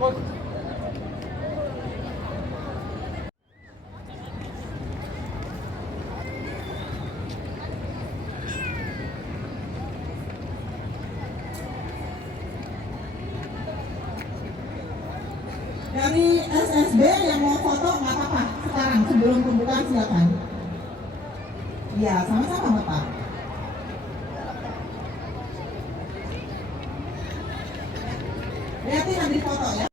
Dari SSB yang mau foto nggak apa-apa sekarang sebelum pembukaan silakan. Iya, sama-sama Bapak. Lihatin ambil foto ya.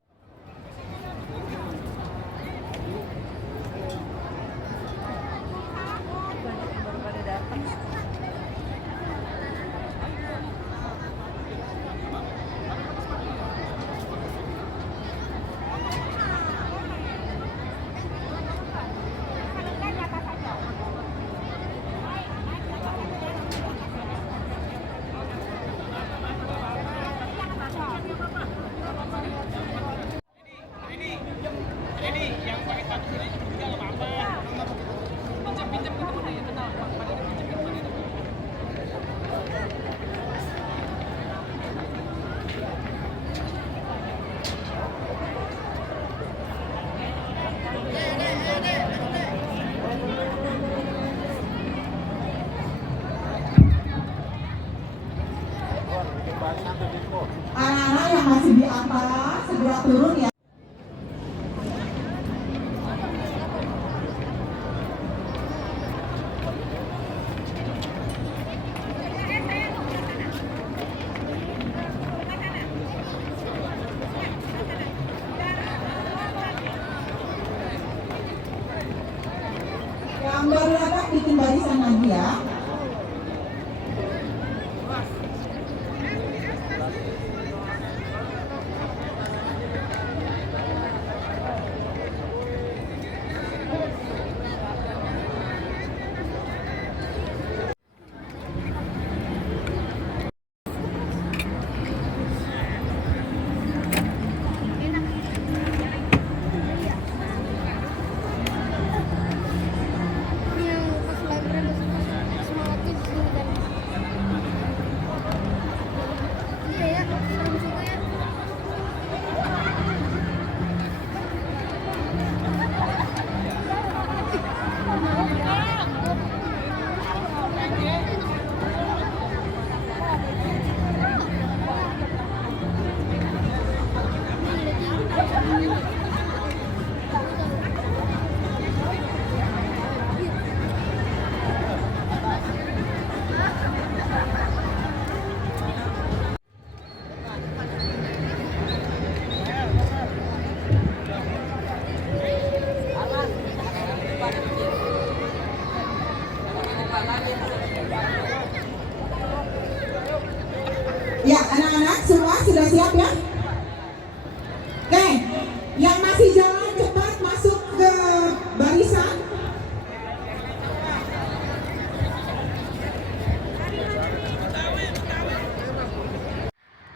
Anak-anak yang masih di atas segera turun ya. Yang baru datang bikin barisan lagi ya. Ya, anak-anak semua sudah siap ya? Oke, yang masih jalan cepat masuk ke barisan.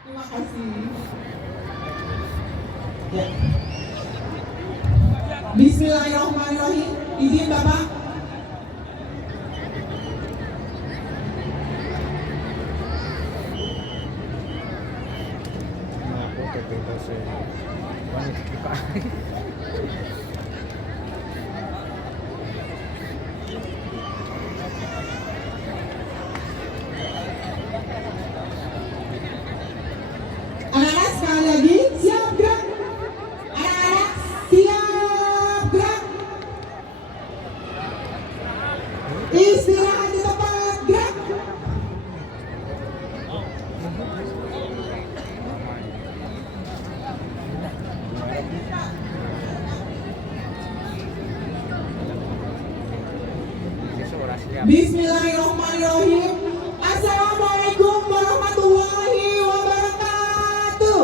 Terima kasih. Ya. Bismillahirrahmanirrahim. Izin Bapak. Anak-anak sekali lagi siap gerak. Anak-anak siap gerak. Istirahat di tempat, gerak. Bismillahirrahmanirrahim. Assalamualaikum warahmatullahi wabarakatuh.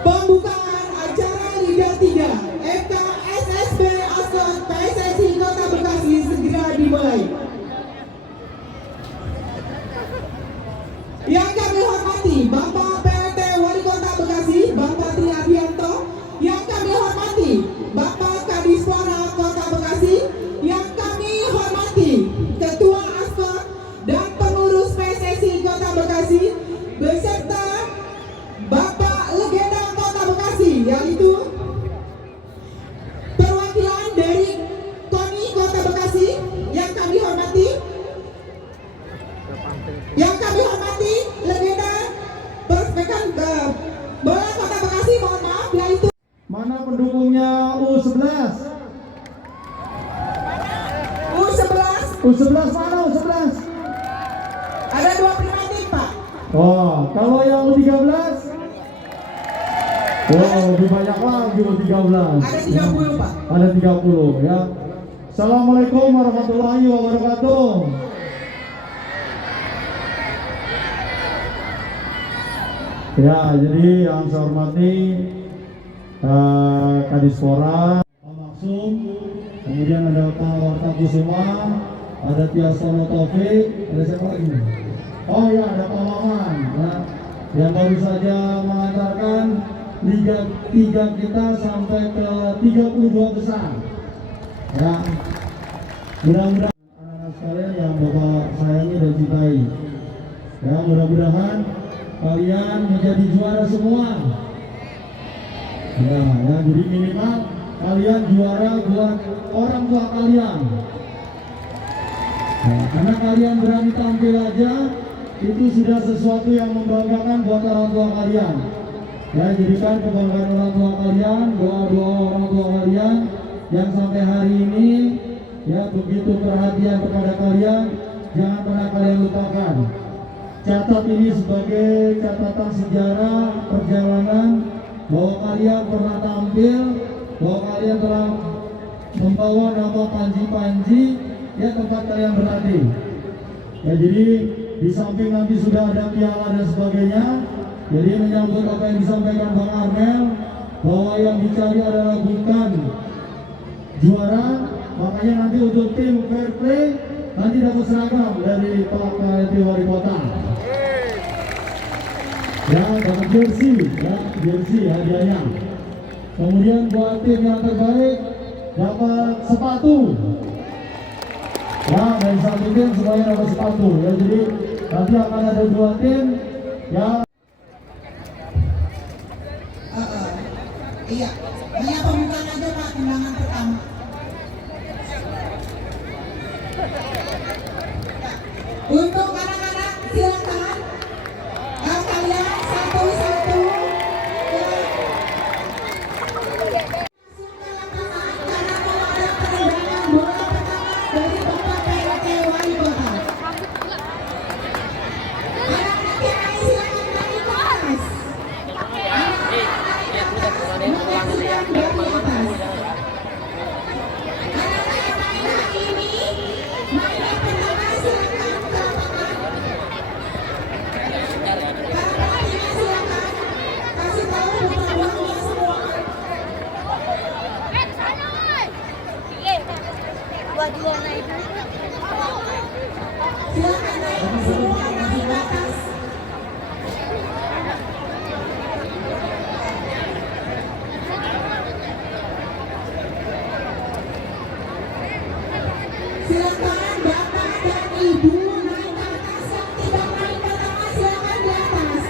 Pembukaan acara Liga 3 FKSSB Aston PSSI Kota Bekasi segera dimulai. Yang kami hormati Bapak PLT Wali Kota Bekasi, Bapak Tri Adianto. Yang kami hormati Bapak Kadispora Kota Bekasi. Yang kami hormati Ketua Aston dan pengurus PSSI Kota Bekasi. yaitu perwakilan dari KONI Kota Bekasi yang kami hormati. Yang kami hormati legenda perspekan bola Kota Bekasi, mohon maaf, yaitu mana pendukungnya U11? U11. U11 mana U11? Ada 25 tim, Pak. Oh, kalau yang U13? Oh, lebih banyak lagi U13. Ada 30, Pak. Ada 30 ya. Assalamualaikum warahmatullahi wabarakatuh. Ya, jadi yang saya hormati Kadispora, Pak Maksum, kemudian ada Pak Warta Kusuma, ada Tiasono Taufik, ada siapa lagi? Oh ya, ada Pak Maman ya, yang baru saja mengantarkan Liga 3 kita sampai ke 32 besar. Ya, mudah-mudahan anak-anak sekalian yang Bapak sayangi dan cintai, ya mudah-mudahan kalian menjadi juara semua. Ya, jadi minimal kalian juara buat orang tua kalian. Ya, karena kalian berani tampil aja, itu sudah sesuatu yang membanggakan buat orang tua kalian. Ya, jadikan kebanggaan orang tua kalian, doa-doa orang tua kalian yang sampai hari ini ya begitu perhatian kepada kalian, jangan pernah kalian lupakan. Catat ini sebagai catatan sejarah perjalanan bahwa kalian pernah tampil, bahwa kalian telah membawa nama Panji-Panji ya tempat kalian berlatih. Ya, jadi di samping nanti sudah ada piala dan sebagainya. Jadi menyambut apa yang disampaikan Bang Armel bahwa yang dicari adalah bukan juara, makanya nanti untuk tim fair play nanti dapat seragam dari Pak KLT Wali Kota. Ya, dapat jersey, ya, jersey hadiahnya. Kemudian buat tim yang terbaik dapat sepatu. Ya, dari satu tim semuanya dapat sepatu. Ya, jadi nanti akan ada 2 tim. Ya. Iya, hanya pembukaan aja, Pak, tendangan pertama. Untuk anak-anak silakan kalian satu-satu karena mau ada penendangan bola pertama dari Bapak PLT Wali Kota. Anak-anak yang lain silakan naik ke atas. Silakan naik semua naik ke atas. Silakan Bapak dan Ibu naik ke atas, yang tidak naik pertama silakan di atas.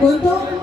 Untuk